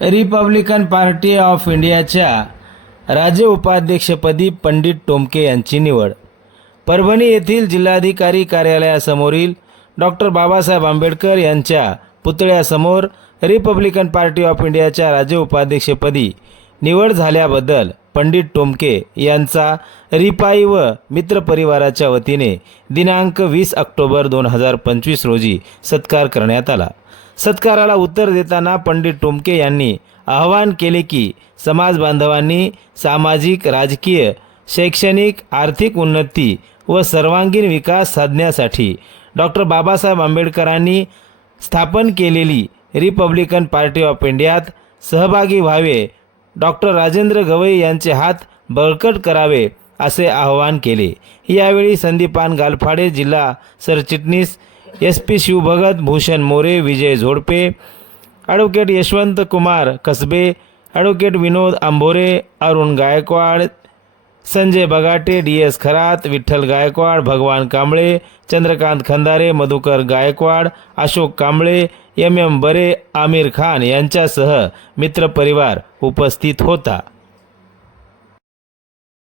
Republican party of इंडियाच्या राज्य उपाध्यक्षपदी पंडित टोमके यांची निवड. परभणी येथील जिल्हाधिकारी कार्यालयासमोरील डॉक्टर बाबासाहेब आंबेडकर यांच्या पुतळ्यासमोर रिपब्लिकन पार्टी ऑफ इंडियाच्या राज्य उपाध्यक्षपदी निवड झाल्याबद्दल पंडित टोमके यांचा रिपाई व मित्रपरिवाराच्या वतीने दिनांक वीस ऑक्टोबर दोन हजार पंचवीस रोजी सत्कार करण्यात आला. सत्काराला उत्तर देताना पंडित टोमके यांनी आवाहन केले की समाज बांधवांनी सामाजिक राजकीय शैक्षणिक आर्थिक उन्नती व सर्वांगीण विकास साधण्यासाठी डॉक्टर बाबासाहेब आंबेडकरांनी स्थापन केलेली रिपब्लिकन पार्टी ऑफ इंडियात सहभागी व्हावे डॉक्टर राजेंद्र गवई यांचे हात बळकट करावे असे आवाहन केले. यावेळी संदीपान गालफाडे जिल्हा सरचिटणीस S P Shivbhagat Bhushan More Vijay Zodpe advocate Yashwant Kumar Kasbe advocate Vinod Ambhore Arun Gaikwad Sanjay Bagate D S Kharat Vitthal Gaikwad Bhagwan Kamble Chandrakant Khandare Madhukar Gaikwad Ashok Kamble M M Bare Aamir Khan यांच्यासह मित्रपरिवार उपस्थित होता.